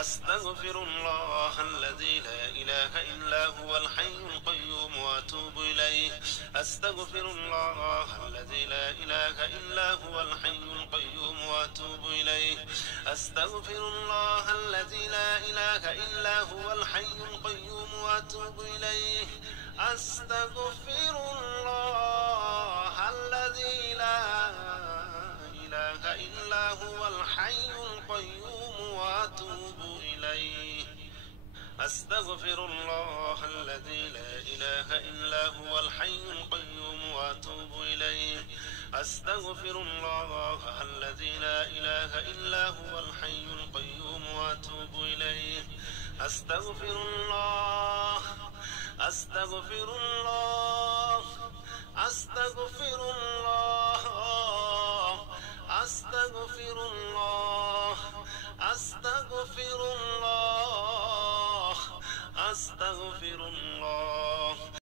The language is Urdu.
أستغفر الله الذي لا إله إلا هو الحي القيوم وأتوب إليه. أستغفر الله الذي لا إله إلا هو الحي القيوم وأتوب إليه. أستغفر الله الذي لا إله إلا هو الحي القيوم وأتوب إليه. أستغفر الله الذي لا إله إلا هو الحي القيوم وأتوب إليه. أستغفر الله الذي لا إله إلا هو الحي القيوم وأتوب إليه. أستغفر الله الذي لا إله إلا هو الحي القيوم وأتوب إليه. أستغفر الله أستغفر الله أستغفر الله أستغفر الله أستغفر الله أستغفر الله.